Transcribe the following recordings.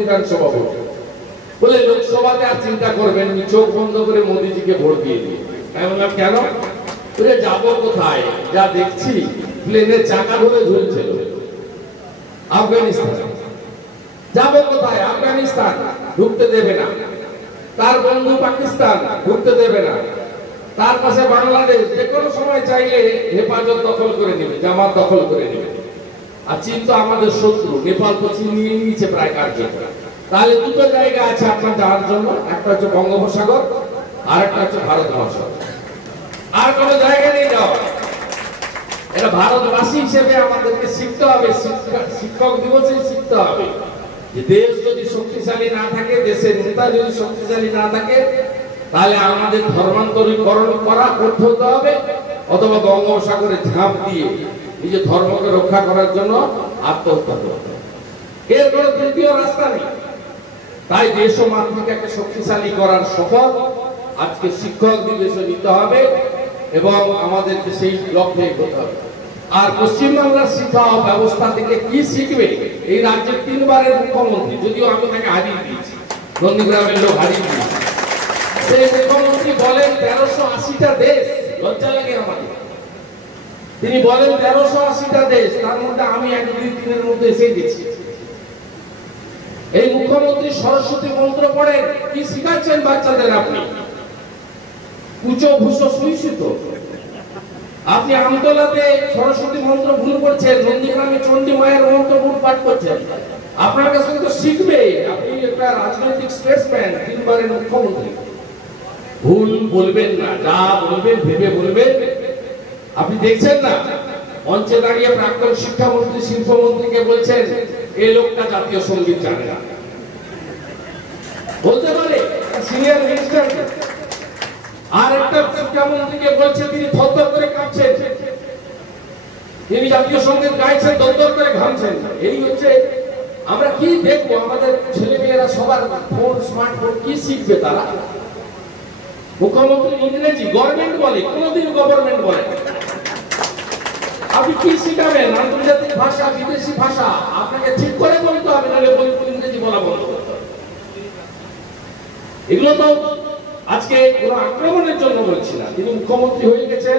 বিধানসভা ভোট বলে লোকসভাতে আর চিন্তা করবেন চোখ বন্ধ করে মোদিজিকে ভোট দিয়ে দিন। আমি বললাম কেন? বলে যাবো কোথায়, যা দেখছি প্লেনের চাকা ধরে ঝুলছিল আফগানিস্তান। যাবো কোথায়? আফগানিস্তান ঢুকতে দেবে না, তার বন্ধু পাকিস্তান ঢুকতে দেবে না, তার পাশে বাংলাদেশ যে কোনো সময় চাইলে হেফাজত দখল করে নেবে, জামাত দখল করে নেবে। আর চীন তো আমাদের শত্রু, নেপাল তো চীন নিয়ে নিয়েছে প্রায় কার্যত। তাহলে দুটো জায়গা আছে আপনার যাওয়ার জন্য, একটা হচ্ছে বঙ্গোপসাগর আর একটা হচ্ছে ভারত মহাসাগর। আর কোন জায়গা নেই যাওয়া। এটা ভারতবাসী হিসেবে আমাদেরকে শিখতে হবে, শিক্ষক দিবসে শিখতে হবে যে দেশ যদি শক্তিশালী না থাকে, দেশের নেতা যদি শক্তিশালী না থাকে, তাহলে আমাদের ধর্মান্তরীকরণ করতে হতে হবে, অথবা বঙ্গোপসাগরে ঝাঁপ দিয়ে নিজের ধর্মকে রক্ষা করার জন্য আত্মহত্যা করতে হবে। এর কোনো তৃতীয় রাস্তা নেই। তাই দেশ ও মাতৃকাকে শক্তিশালী করার শপথ আজকে শিক্ষক দিবসে নিতে হবে এবং আমাদেরকে সেই লক্ষ্যে এগোতে হবে। আর পশ্চিমবাংলার শিক্ষা ব্যবস্থা থেকে কি শিখবে? এই রাজ্যের 3 বারের মুখ্যমন্ত্রী, যদিও আমি তাকে হারিয়ে দিয়েছি, নন্দীগ্রামের লোক হারিয়ে দিয়েছি, সেই মুখ্যমন্ত্রী বলেন 1380টা দেশ। লজ্জা লাগে আমাদের। তিনি বলেন 1380টা দেশ, তার মধ্যে আমি 1-2-3 এর মধ্যে এসে গেছি। এই মুখ্যমন্ত্রী সরস্বতী মন্ত্র পড়েন, কি শিখাচ্ছেন বাচ্চাদের আপনি? কুচো ভুষো সুইসিত। আপনি আমতলাতে সরস্বতী মন্ত্র ভুল করছেন, নন্দীগ্রামে চণ্ডী মায়ের মন্ত্র ভুল পাঠ করছেন। আপনার কাছে তো শিখবে। আপনি একটা রাজনৈতিক স্টেটসম্যান, 3 বারের মুখ্যমন্ত্রী। ভুল বলবেন না, যা বলবেন ভেবে বলবেন। আপনি দেখছেন না মঞ্চে দাঁড়িয়ে প্রাক্তন শিক্ষামন্ত্রী শিল্পমন্ত্রীকে বলছেন এই লোকটা জাতীয় সঙ্গীত জানে না। বলতে পারে সিনিয়র মিনিস্টার। আর একটা শিক্ষামন্ত্রীকে বলছে তিনি থরথর করে কাঁপছেন, তিনি জাতীয় সঙ্গীত গাইছেন, দরদর করে ঘামছেন। এই হচ্ছে আমরা কি দেখবো? আমাদের ছেলে মেয়েরা সবার ফোন, স্মার্টফোন, কি শিখবে তারা? মুখ্যমন্ত্রী ইংরেজি গভর্নমেন্ট বলে, কোনদিন গভর্নমেন্ট বলে। আপনি কি শিখাবেন? আন্তর্জাতিক ভাষা, বিদেশি ভাষা আপনাকে ঠিক করে বলতে হবে, নাহলে ইংরেজি বলা বন্ধ করতে হবে। এগুলো তো আজকে কোনো আক্রমণের জন্য বলছি না। তিনি মুখ্যমন্ত্রী হয়ে গেছেন,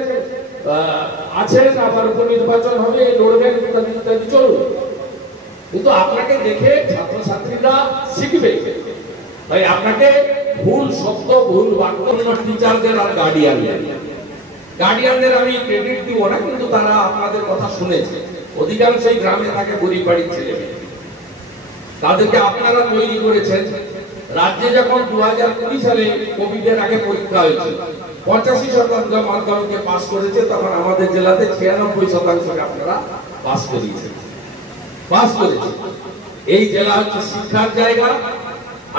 আছেন, আবার উপনির্বাচন হবে, লড়বেন, ইত্যাদি ইত্যাদি চলবে। কিন্তু আপনাকে দেখে ছাত্রছাত্রীরা শিখবে। তাই আপনাকে ভুল শব্দ, ভুল বাক্য, টিচারদের আর গার্ডিয়ানদের আমি ক্রেডিট দিব না, কিন্তু তারা আপনাদের কথা শুনেছে। অধিকাংশই গ্রামে থাকে, গরিব বাড়ির ছেলে। তাদেরকে আপনারা তৈরি করেছেন। রাজ্যে যখন 2020 সালে কোভিডের আগে পরীক্ষা হয়েছে, 85% মাধ্যমিকে পাস করেছে, তখন আমাদের জেলাতে 96% আপনারা পাস করিয়েছেন, পাস করেছে। এই জেলা হচ্ছে শিক্ষার জায়গা।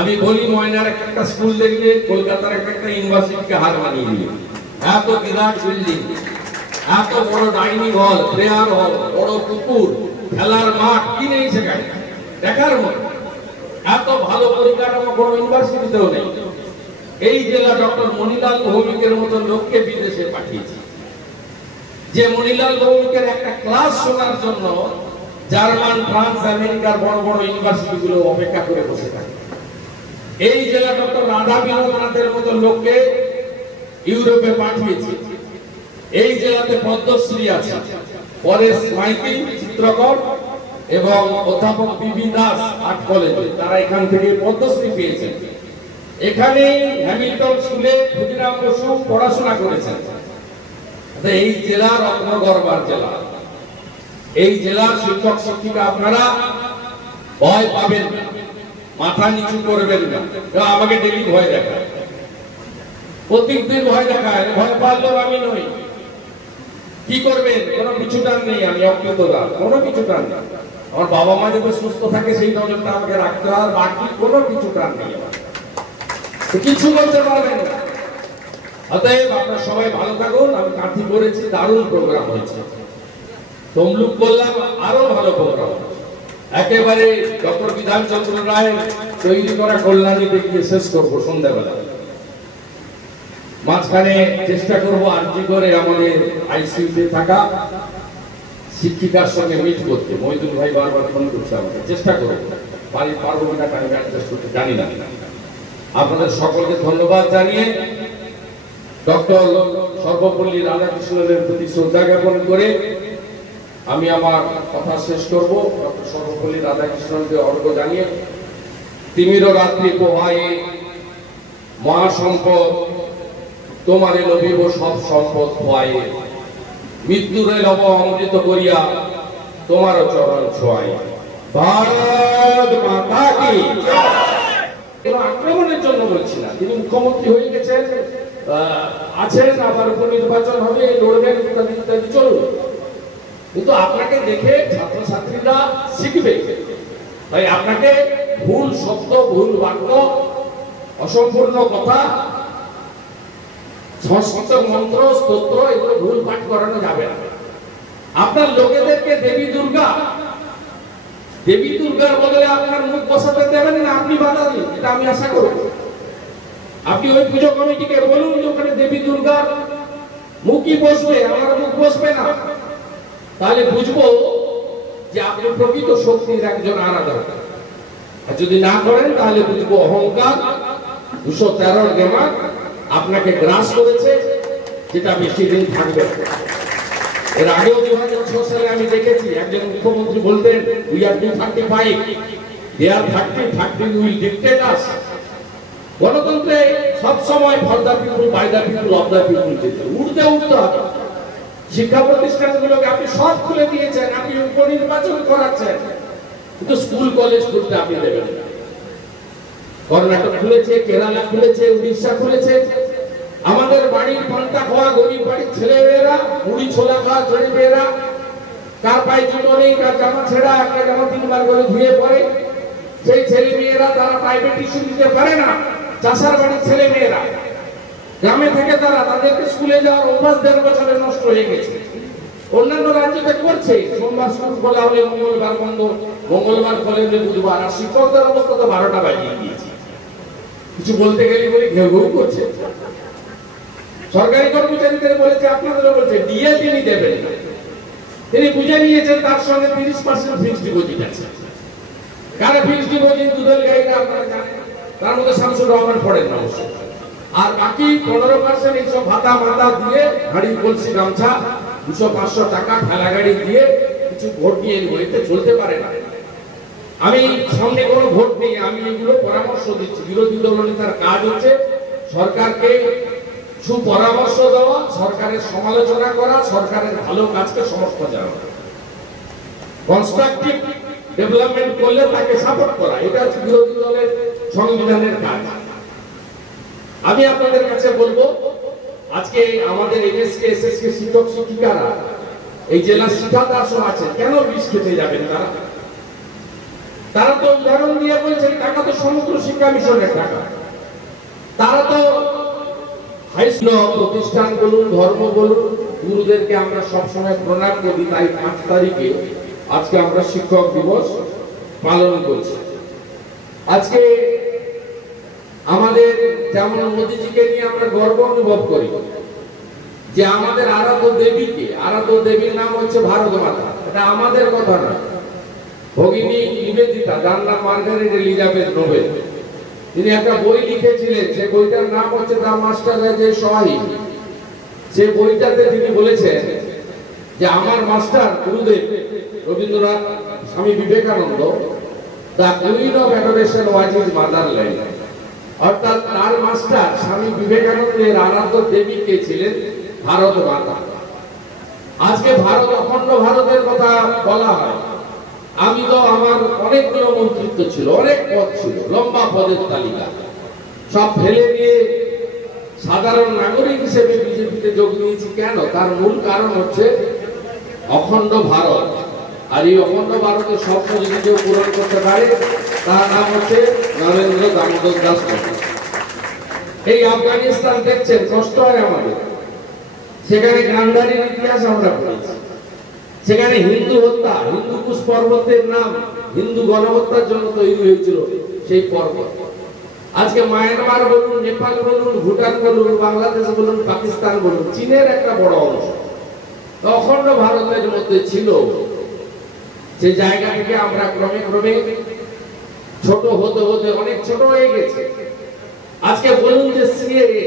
আমি বলি ময়নার একটা স্কুল দেখলে কলকাতার একটা ইউনিভার্সিটিকে হার মানিয়ে নিয়ে। এত বিরাট বিল্ডিং, এত বড় ডাইনিং হল, প্রেয়ার হল, বড় পুকুর, খেলার মাঠ, কি নেই সেখানে দেখার মতো? এত ভালো পরিকাঠামো কোনো ইউনিভার্সিটিতেও নেই। এই জেলা ডক্টর মনিলাল ভৌমিকের মতো লোককে বিদেশে পাঠিয়েছে, যে মনিলাল ভৌমিকের একটা ক্লাস শোনার জন্য জার্মান, ফ্রান্স, আমেরিকার বড় বড় ইউনিভার্সিটি গুলো অপেক্ষা করে বসে থাকে। এই জেলা ডক্টর রাধা বিনোদনাথের মতো লোককে ইউরোপে পাঠিয়েছে। এই জেলাতে পদ্মশ্রী আছে, পরেশ মাইতি চিত্রকর এবং অধ্যাপক বিবি দাস আর্ট কলেজে, তারা এখান থেকে পদ্মশ্রী পেয়েছেন। এখানে হ্যামিল্টন স্কুলে ক্ষুদিরাম বসু পড়াশোনা করেছেন। এই জেলা রত্নগর্ভার জেলা। এই জেলার শিক্ষক শিক্ষিকা আপনারা ভয় পাবেন না, মাথা নিচু করবেন না। আমাকে ডেলি ভয় দেখায়, প্রত্যেকদিন ভয় দেখায়। ভয় পারলেও আমি নই। কি করবেন? কোনো পিছুটান নেই, আমি অজ্ঞাতদার, কোনো পিছুটান নেই। আমার বাবা মা যদি সুস্থ থাকে সেই নজরটা আমাকে রাখতে হয়, বাকি কোনো পিছুটান নেই। কিছু বলতে পারবেন না। অতএব আপনারা সবাই ভালো থাকুন। আমি কাঁথি করেছি, দারুণ প্রোগ্রাম হয়েছে। তমলুক বললাম, আরো ভালো প্রোগ্রাম। একেবারে ডক্টর বিধানচন্দ্র রায় তৈরি করা কল্যাণী দেখিয়ে শেষ করবো সন্ধ্যাবেলা। মাঝখানে চেষ্টা করবো আরজি করে আমাদের আইসিইউতে থাকা শিক্ষিকার সঙ্গে মিট করতে। মহিদুল ভাই বারবার ফোন করছে আমাকে, চেষ্টা করবো। বাড়ি পারবো কিনা টাইম অ্যাডজাস্ট করতে জানি না। আপনাদের সকলকে ধন্যবাদ জানিয়ে ডক্টর সর্বপল্লী রাধাকৃষ্ণনের প্রতি শ্রদ্ধা জ্ঞাপন করে আমি আমার কথা শেষ করব। ডক্টর সর্বপল্লী রাধাকৃষ্ণনকে অর্ঘ্য জানিয়ে তিমির রাত্রি পোহায়ে মহাসম্পদ তোমারে লভিব সব সম্পদ খোয়ায়ে, মৃত্যুরে লব অমৃত করিয়া তোমার চরণ ছোঁয়ায়। ভারত মাতা কি আক্রমণের জন্য বলছি না, তিনি মুখ্যমন্ত্রী হয়ে গেছেন, আছেন, আবার উপনির্বাচন হবে, লড়বেন, ইত্যাদি ইত্যাদি চলবে। কিন্তু আপনাকে দেখে ছাত্রছাত্রীরা শিখবে, তাই আপনাকে ভুল শব্দ, ভুল বাক্য, অসম্পূর্ণ কথা, সংস্কৃত মন্ত্র, স্তোত্র এগুলো ভুল পাঠ করানো যাবে না। আপনার লোকেদেরকে দেবী দুর্গার বদলে আপনার মুখ বসাতে দেবেন না, আপনি বাধা দিন, এটা আমি আশা করব। আপনি ওই পুজো কমিটিকে বলুন যে ওখানে দেবী দুর্গার মুখই বসবে, আমার মুখ বসবে না, তাহলে বুঝবো যে আপনি প্রকৃত শক্তির একজন আরাধক। আর যদি না করেন তাহলে বুঝবো অহংকার 213 গেমার আপনাকে গ্রাস করেছে, যেটা বেশি দিন থাকবে। এর আগেও 2006 সালে আমি দেখেছি একজন মুখ্যমন্ত্রী বলতেন, we are 235, they are 30 will dictate us. গণতন্ত্রে সব সময় for the people, by the people, of the people, উঠতে হবে। শিক্ষা প্রতিষ্ঠানগুলোকে আপনি সব খুলে দিয়েছেন, আপনি উপনির্বাচন করাচ্ছেন, কিন্তু স্কুল কলেজ খুলতে আপনি দেবেন না। কর্ণাটক খুলেছে, কেরালা খুলেছে, উড়িষ্যা খুলেছে। আমাদের বাড়ির পান্তা খাওয়া গরিব বাড়ির ছেলেমেয়েরা, মুড়ি ছোলা খাওয়া ছেলেমেয়েরা, কার পায়ে জুতো নেই, কার জামা ছেঁড়া, একটা জামা 3 বার করে ধুয়ে পড়ে, সেই ছেলে মেয়েরা তারা প্রাইভেট টিউশন দিতে পারে না। চাষার বাড়ির ছেলে মেয়েরা গ্রামে থেকে তাদেরকে স্কুলে যাওয়ার অভ্যাস 1.5 বছরে নষ্ট হয়ে গেছে। অন্যান্য রাজ্যতে করছে, সোমবার স্কুল খোলা হলে মঙ্গলবার বন্ধ, মঙ্গলবার খোলে বুধবার। আর শিক্ষকদের অবস্থা তো 12টা বাজিয়ে দিয়েছে, কিছু বলতে গেলে বলে ঘেউ ঘেউ করছে। সরকারি কর্মচারীদের বলেছে, আপনাদেরও বলছে, ডিএ তিনি দেবেন না। তিনি বুঝে নিয়েছেন তার সঙ্গে 30% ফিক্সড ডিপোজিট আছে। কারা ফিক্সড ডিপোজিট? দুধের গাড়িটা আপনারা জানেন, তার মধ্যে শামসুর রহমান পড়েন না অবশ্য। আর বাকি 15% এইসব ভাতা মাতা দিয়ে, গাড়ি কলসি গামছা 200-500 টাকা ঠেলা গাড়ি দিয়ে কিছু ভোট নিয়ে বইতে চলতে পারে না। আমি সামনে কোনো ভোট নেই, আমি এগুলো পরামর্শ দিচ্ছি। বিরোধী দলনেতার কাজ হচ্ছে সরকারকে সুপরামর্শ দেওয়া, সরকারের সমালোচনা করা, সরকারের ভালো কাজকে সমর্থন জানানো, কনস্ট্রাকটিভ ডেভেলপমেন্ট করলে তাকে সাপোর্ট করা, এটা হচ্ছে বিরোধী দলের সংবিধানের কাজ। আমি আপনাদের কাছে বলবো, আজকে আমাদের এনএসকে এসএসকে শিক্ষক শিক্ষিকারা, এই জেলা শিক্ষাদার সব আছে, কেন বিষ খেতে যাবেন তারা? তারা তো উদাহরণ দিয়ে বলছেন টাকা তো সমগ্র শিক্ষা মিশনের টাকা। তারা তো প্রতিষ্ঠান বলুন, ধর্ম বলুন, গুরুদেরকে আমরা সবসময় প্রণাম করি। তাই 5 তারিখে আজকে আমরা শিক্ষক দিবস পালন করছি। আজকে আমাদের যেমন মোদীজিকে নিয়ে আমরা গর্ব অনুভব করি যে আমাদের আরাধ্য দেবীর নাম হচ্ছে ভারত মাতা। এটা আমাদের কথা নয়, ভগিনী নিবেদিতা, যার নাম মার্গারেট এলিজাবেথ নোবেল, তিনি একটা বই লিখেছিলেন। সেই বইটার নাম হচ্ছে দ্য মাস্টার অ্যাজ এ সোয়াহিল। সেই বইটাতে তিনি বলেছেন যে আমার master Gurudev Rabindranath, Swami Vivekananda, the queen of adoration was his motherland. অর্থাৎ তার মাস্টার স্বামী বিবেকানন্দের আরাধ্য দেবী কে ছিলেন? ভারত মাতা। আজকে ভারত, অখণ্ড ভারতের কথা বলা হয়। আমি তো, আমার অনেকগুলো মন্ত্রিত্ব ছিল, অনেক পদ ছিল, লম্বা পদের তালিকা, সব ফেলে দিয়ে সাধারণ নাগরিক হিসেবে বিজেপিতে যোগ দিয়েছি। কেন? তার মূল কারণ হচ্ছে অখণ্ড ভারত। আর এই অখণ্ড ভারতের স্বপ্ন যদি কেউ পূরণ করতে পারে, তার নাম হচ্ছে নরেন্দ্র দামোদর দাস মোদী। এই আফগানিস্তান দেখছেন, কষ্ট হয় আমাদের, সেখানে গান্ধারীর ইতিহাস আমরা পড়েছি। সেখানে হিন্দু হত্যা, হিন্দুকুশ পর্বতের নাম হিন্দু গণহত্যার জন্য তৈরি হয়েছিল সেই পর্বত। আজকে মায়ানমার বলুন, নেপাল বলুন, ভুটান বলুন, বাংলাদেশ বলুন, পাকিস্তান বলুন, চীনের একটা বড় অংশ অখণ্ড ভারতের মধ্যে ছিল। সেই জায়গা থেকে আমরা ক্রমে ক্রমে ছোট হতে হতে অনেক ছোট হয়ে গেছে। আজকে বলুন যে সিএএ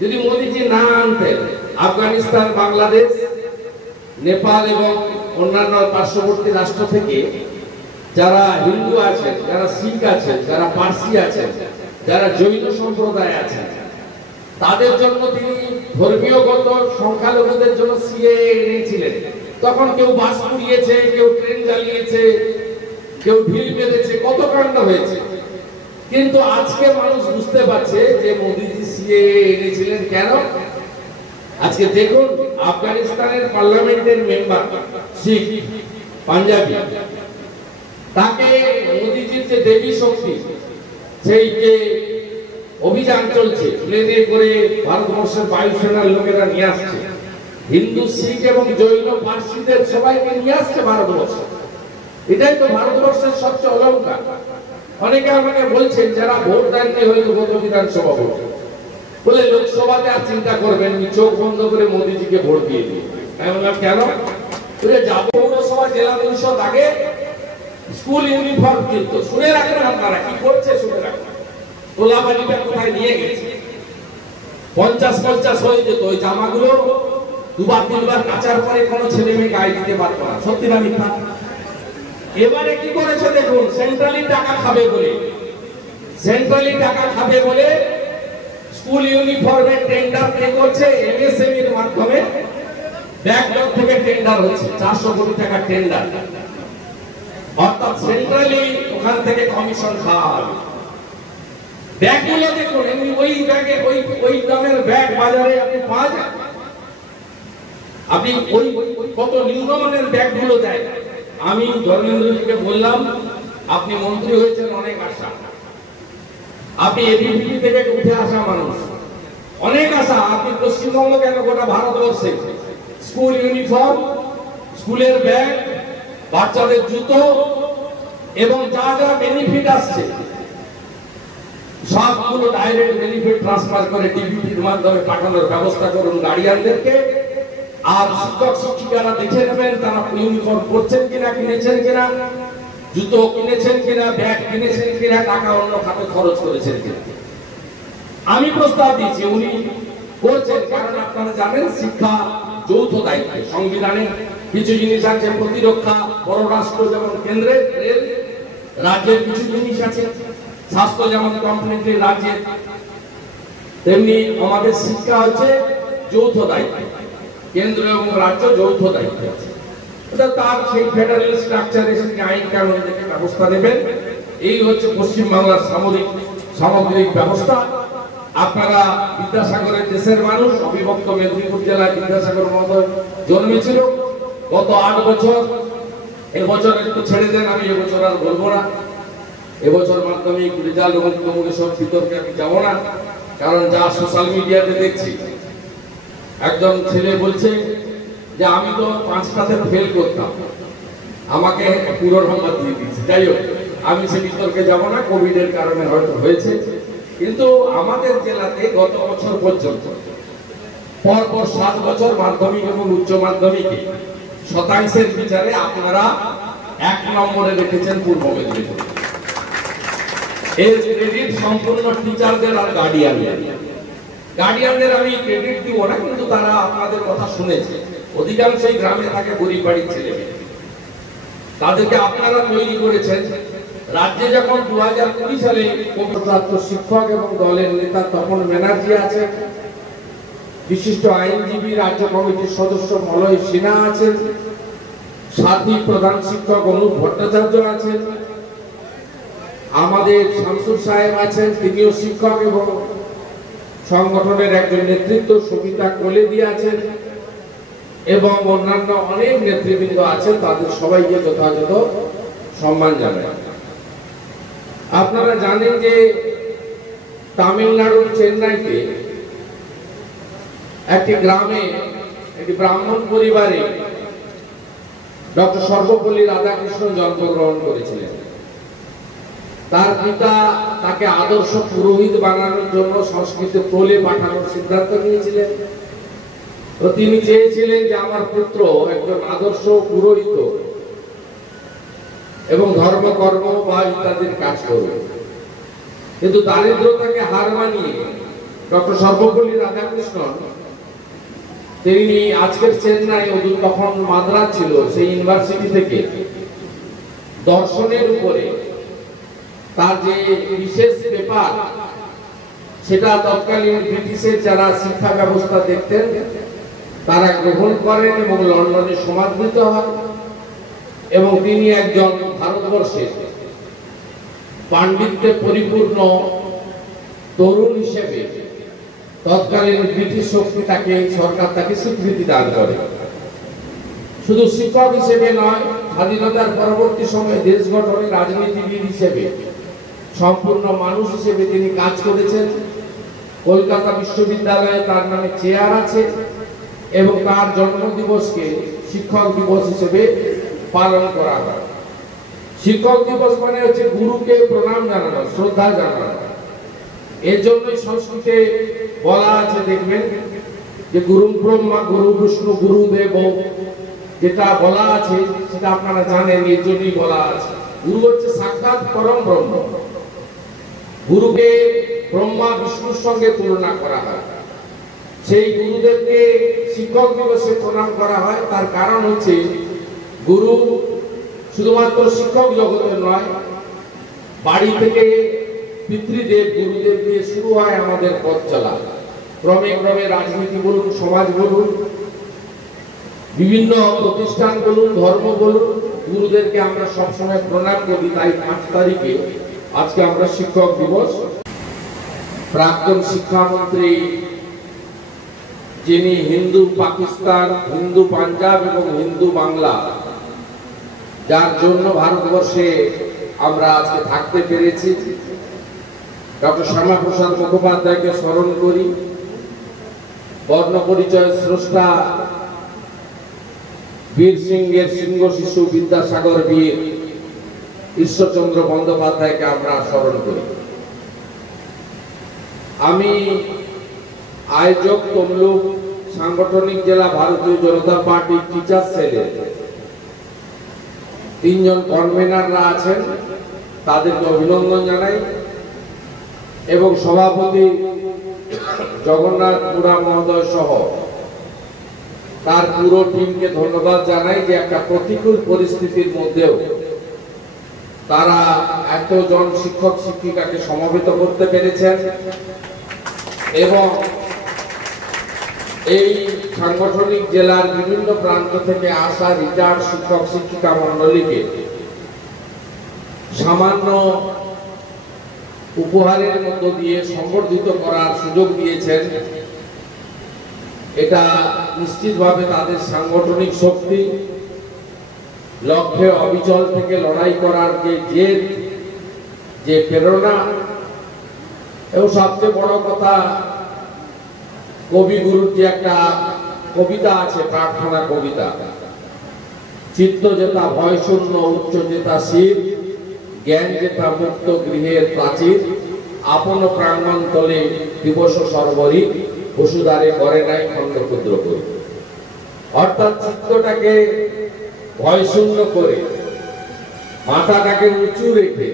যদি মোদিজি না আনতেন, আফগানিস্তান, বাংলাদেশ, নেপাল এবং অন্যান্য পার্শ্ববর্তী রাষ্ট্র থেকে যারা হিন্দু আছেন, যারা শিখ আছেন, যারা পার্সি আছেন, যারা জৈন সম্প্রদায় আছেন, তাদের জন্য তিনি ধর্মীয়গত সংখ্যালঘুদের জন্য সিএএ এনেছিলেন। তখন কেউ বাস পুড়িয়েছে, কেউ ট্রেন জ্বালিয়েছে, কেউ ঢিল মেরেছে, কত কাণ্ড হয়েছে। কিন্তু আজকে মানুষ বুঝতে পারছে যে মোদিজি সিএএ এনেছিলেন কেন। আজকে দেখুন, আফগানিস্তানের পার্লামেন্টের মেম্বার শিখ পাঞ্জাবি, তাকে মোদিজির যে দেবী শক্তি, সেই যে অভিযান চলছে, প্লেনে করে ভারতবর্ষের বায়ুসেনার লোকেরা নিয়ে আসছে, হিন্দু, শিখ এবং জৈন পার্সিদের সবাইকে নিয়ে আসছে ভারতবর্ষে। এটাই তো ভারতবর্ষের সবচেয়ে অলংকার। অনেকে আমাকে বলছেন যারা ভোট দেননি হয়তো গত বিধানসভা ভোট, বলে লোকসভাতে আর চিন্তা করবেন, চোখ বন্ধ করে মোদিজিকে ভোট দিয়ে দিন। আমি বললাম কেন? যাব পৌরসভা, জেলা পরিষদ, আগে স্কুল ইউনিফর্ম কিন্তু শুনে রাখবেন আপনারা কি করছে, শুনে রাখবেন। তোলাবাড়িটা কোথায় নিয়ে গেছে, 50-50 হয়ে যেত। ওই জামাগুলো দুবার তিনবার কাচার পরে কোনো ছেলে মেয়ে গায়ে দিতে পারতো না। সত্যি না মিথ্যা? এবারে কি করেছে দেখুন, সেন্ট্রালি টাকা খাবে বলে, স্কুল ইউনিফর্মের টেন্ডার কে করছে? এমএসএমই এর মাধ্যমে ব্যাকডোর থেকে টেন্ডার হচ্ছে, 400 কোটি টাকা টেন্ডার। অর্থাৎ সেন্ট্রালি ওখান থেকে কমিশন খাওয়া হবে। ব্যাগগুলো দেখুন, এমনি ওই ব্যাগে ওই দামের ব্যাগ বাজারে আপনি পাওয়া যায়। আপনি ওই কত নিম্নমানের ব্যাগগুলো দেয়। আমি ধর্মেন্দ্রজিকে বললাম, আপনি মন্ত্রী হয়েছেন, অনেক আশা, আপনি এবিভিপি থেকে উঠে আসা মানুষ, অনেক আশা। আপনি পশ্চিমবঙ্গ কেন, গোটা ভারতবর্ষে স্কুল ইউনিফর্ম, স্কুলের ব্যাগ, বাচ্চাদের জুতো এবং যা যা বেনিফিট আসছে সবগুলো ডাইরেক্ট বেনিফিট ট্রান্সফার করে ডিবিটির মাধ্যমে পাঠানোর ব্যবস্থা করুন গার্ডিয়ানদেরকে। আর শিক্ষক শিক্ষিকারা দেখে নেবেন তারা ইউনিফর্ম পরছেন কিনা, কিনেছেন কিনা, জুতো কিনেছেন কিনা, ব্যাগ কিনেছেন কিনা, টাকা অন্য খাতে খরচ করেছেন কিনা। আমি প্রস্তাব দিয়েছি, উনি করছেন। কারণ আপনারা জানেন শিক্ষা যৌথ দায়িত্ব। সংবিধানে কিছু জিনিস আছে, প্রতিরক্ষা পররাষ্ট্র যেমন কেন্দ্রের, রাজ্যের কিছু জিনিস আছে, স্বাস্থ্য যেমন কমপ্লিটলি রাজ্যের, তেমনি আমাদের শিক্ষা হচ্ছে যৌথ দায়িত্ব। কেন্দ্র এবং রাজ্য যৌথ দায়িত্ব আছে। তার সেই ফেডারেল স্ট্রাকচারে আইন কানুন থেকে ব্যবস্থা নেবেন। এই হচ্ছে পশ্চিমবাংলার সামগ্রিক ব্যবস্থা। আপনারা বিদ্যাসাগরের দেশের মানুষ, অবিভক্ত মেদিনীপুর জেলায় বিদ্যাসাগর মহোদয় জন্মেছিল গত 8 বছর। এবছর একটু ছেড়ে দেন, আমি এবছর আর বলবো না। এবছর মাধ্যমিক রেজাল্ট এবং সব বিতর্কে আমি যাবো না, কারণ যা সোশ্যাল মিডিয়াতে দেখছি, একজন ছেলে বলছে যে আমি তো 5টাতে ফেল করতাম, আমাকে পুরো নম্বর দিয়ে দিচ্ছে। যাই হোক, আমি সে বিতর্কে যাব না, কোভিডের কারণে হয়তো হয়েছে। কিন্তু আমাদের জেলাতে গত বছর পর্যন্ত পরপর 7 বছর মাধ্যমিক এবং উচ্চ মাধ্যমিকে শতাংশের বিচারে আপনারা 1 নম্বরে রেখেছেন পূর্ব মেদিনীপুর। এর ক্রেডিট সম্পূর্ণ টিচারদের আর গার্ডিয়ানদের আমি ক্রেডিট দিব না, কিন্তু তারা আপনাদের কথা শুনেছে। অধিকাংশই গ্রামে থাকে, গরিব বাড়ির ছেলে, তাদেরকে আপনারা তৈরি করেছেন। রাজ্যে যখন 2020 সালে ছাত্র শিক্ষক এবং দলের নেতা তপন ব্যানার্জি আছেন, বিশিষ্ট আইনজীবী রাজ্য কমিটির সদস্য মলয় সিনহা আছেন, সাথী প্রধান শিক্ষক অনুপ ভট্টাচার্য আছেন, আমাদের শামসুর সাহেব আছেন, তিনিও শিক্ষক এবং সংগঠনের একজন নেতৃত্ব, সবিতা কোলেদি আছেন এবং অন্যান্য অনেক নেতৃবৃন্দ আছেন। তাদের সবাইকে যথাযথ সম্মান জানাই। আপনারা জানেন যে তামিলনাড়ুর চেন্নাইতে একটি গ্রামে একটি ব্রাহ্মণ পরিবারে ডক্টর সর্বপল্লী রাধাকৃষ্ণ জন্মগ্রহণ করেছিলেন। তার পিতা তাকে আদর্শ পুরোহিত বানানোর জন্য সংস্কৃত টোলে পাঠানোর সিদ্ধান্ত নিয়েছিলেন। তো তিনি চেয়েছিলেন যে আমার পুত্র একজন আদর্শ পুরোহিত এবং ধর্মকর্ম বা ইত্যাদির কাজ করবে। কিন্তু দারিদ্রতাকে হার মানিয়ে ডক্টর সর্বপল্লী রাধাকৃষ্ণন তিনি আজকের চেন্নাই তখন মাদ্রাজ ছিল, সেই ইউনিভার্সিটি থেকে দর্শনের উপরে তার যে বিশেষ পেপার, সেটা তৎকালীন ব্রিটিশের যারা শিক্ষা ব্যবস্থা দেখতেন তারা গ্রহণ করেন এবং লন্ডনে সমাদৃত হন। এবং তিনি একজন ভারতবর্ষের পাণ্ডিত্যে পরিপূর্ণ তরুণ হিসেবে তৎকালীন ব্রিটিশ শক্তি তাকে, সরকার তাকে স্বীকৃতি দান করে। শুধু শিক্ষক হিসেবে নয়, স্বাধীনতার পরবর্তী সময়ে দেশ গঠনে রাজনীতিবিদ হিসেবে, সম্পূর্ণ মানুষ হিসেবে তিনি কাজ করেছেন। কলকাতা বিশ্ববিদ্যালয়ে তার নামে চেয়ার আছে এবং তার জন্মদিবসকে শিক্ষক দিবস হিসেবে পালন করা হয়। শিক্ষক দিবস মানে হচ্ছে গুরুকে প্রণাম জানানো, শ্রদ্ধা জানানো। এর জন্যই সংস্কৃতে বলা আছে, দেখবেন যে গুরু ব্রহ্মা গুরু বিষ্ণু গুরুদেব, যেটা বলা আছে সেটা আপনারা জানেন, এর জন্যই বলা আছে। গুরু হচ্ছে সাক্ষাৎ পরম ব্রহ্ম। গুরুকে ব্রহ্মা বিষ্ণুর সঙ্গে তুলনা করা হয়। সেই গুরুদেবকে শিক্ষক দিবসে প্রণাম করা হয়। তার কারণ হচ্ছে গুরু শুধুমাত্র শিক্ষক জগতের নয়, বাড়ি থেকে পিতৃদেব গুরুদেব দিয়ে শুরু হয় আমাদের পথ চলা। ক্রমে ক্রমে রাজনীতি বলুন, সমাজ বলুন, বিভিন্ন প্রতিষ্ঠান বলুন, ধর্ম বলুন, গুরুদেরকে আমরা সবসময় প্রণাম করি। তাই 5 তারিখে আজকে আমরা শিক্ষক দিবস। প্রাক্তন শিক্ষামন্ত্রী, যিনি হিন্দু পাকিস্তান, হিন্দু পাঞ্জাব এবং হিন্দু বাংলা, যার জন্য ভারতবর্ষে আমরা আজকে থাকতে পেরেছি, ডক্টর শ্যামাপ্রসাদ মুখোপাধ্যায়কে স্মরণ করি। বর্ণ পরিচয় স্রষ্টা বীর সিংহের সিংহ শিশু বিদ্যাসাগর বীর ঈশ্বরচন্দ্র বন্দ্যোপাধ্যায়কে আমরা স্মরণ করি। আমি আয়োজক তমলুক সাংগঠনিক জেলা ভারতীয় জনতা পার্টি টিচার সেলের 3 জন কনভেনাররা আছেন, তাদেরকে অভিনন্দন জানাই এবং সভাপতি জগন্নাথ মুড়া মহোদয় সহ তার পুরো টিমকে ধন্যবাদ জানাই যে একটা প্রতিকূল পরিস্থিতির মধ্যেও তারা এতজন শিক্ষক শিক্ষিকাকে সমবেত করতে পেরেছেন এবং এই সাংগঠনিক জেলার বিভিন্ন প্রান্ত থেকে আসা রিটায়ার্ড শিক্ষক শিক্ষিকা মণ্ডলীকে সামান্য উপহারের মধ্য দিয়ে সম্বর্ধিত করার সুযোগ দিয়েছেন। এটা নিশ্চিতভাবে তাদের সাংগঠনিক শক্তি, লক্ষ্যে অবিচল থেকে লড়াই করার যে জেদ, যে প্রেরণা, এবং সবচেয়ে বড় কথা, কবিগুরুর যে একটা কবিতা আছে, প্রার্থনা কবিতা, চিত্ত যেতা ভয় শূন্য, উচ্চ যেতা শির, জ্ঞান যেতা মুক্ত গৃহের প্রাচীর, আপন প্রাঙ্গণ তলে দিবস সর্বরি, বসুধারে করে নাই খণ্ড ক্ষুদ্র করে। অর্থাৎ চিত্তটাকে ভয় শূন্য করে, মাথাটাকে উঁচু রেখে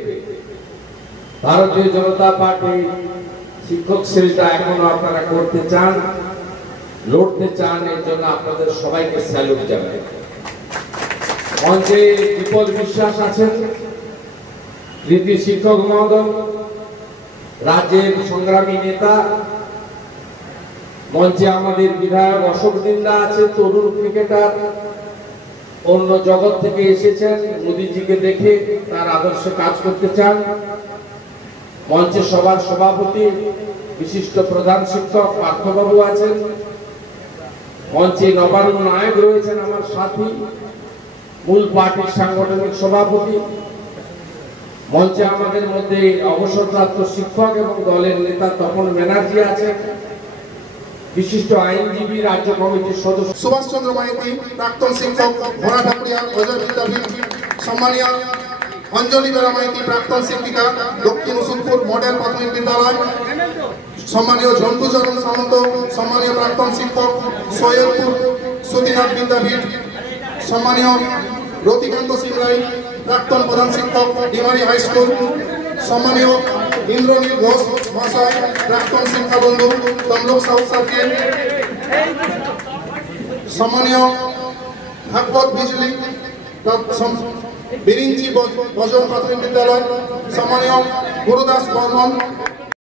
ভারতীয় জনতা পার্টি শিক্ষক সেলটা এখনো আপনারা করতে চান, লড়তে চান। এর জন্য আপনাদের সবাইকে স্যালুট জানাই। মঞ্চে বিপদ বিশ্বাস আছেন, কৃতি শিক্ষক মহোদয়, রাজ্যের সংগ্রামী নেতা। মঞ্চে আমাদের বিধায়ক অশোক দিন্দা আছে, তরুণ ক্রিকেটার, অন্য জগৎ থেকে এসেছেন, মোদিজিকে দেখে তার আদর্শে কাজ করতে চান। মঞ্চে সভার সভাপতি বিশিষ্ট প্রধান শিক্ষক পার্থবাবু আছেন। মঞ্চে নবারুণ নায়ক রয়েছেন, আমার সাথী, মূল পার্টির সাংগঠনিক সভাপতি। মঞ্চে আমাদের মধ্যে অবসরপ্রাপ্ত শিক্ষক এবং দলের নেতা তপন ব্যানার্জি আছেন, বিশিষ্ট আইনজীবী, রাজ্য কমিটির সদস্য সুভাষচন্দ্র মাইতি, প্রাক্তন শিক্ষক, ভোলা ঠাকুরিয়া অজয় বিদ্যাপীঠ, সম্মানীয় অঞ্জলি বেরা মাইতি, প্রাক্তন শিক্ষিকা, দক্ষিণ উসুলপুর মডেল প্রাথমিক বিদ্যালয়, সম্মানীয় ঝন্টুচরণ সামন্ত, সম্মানীয় প্রাক্তন শিক্ষক, সৈয়দপুর সুদিনাথ বিদ্যাপীঠ, সম্মানীয় রতিকান্ত সিং রায়, প্রাক্তন প্রধান শিক্ষক ডিমারি হাই স্কুল সম্মানীয় ইন্দ্রনীল ঘোষ মহাশয়, প্রাক্তন শিক্ষাবন্ধু তমলুক সাউথ সার্কেল, সম্মানীয় ভাগবত বিজলি বিরিঞ্চি বজন প্রাথমিক বিদ্যালয়, সম্মানীয় গুরুদাস বর্মন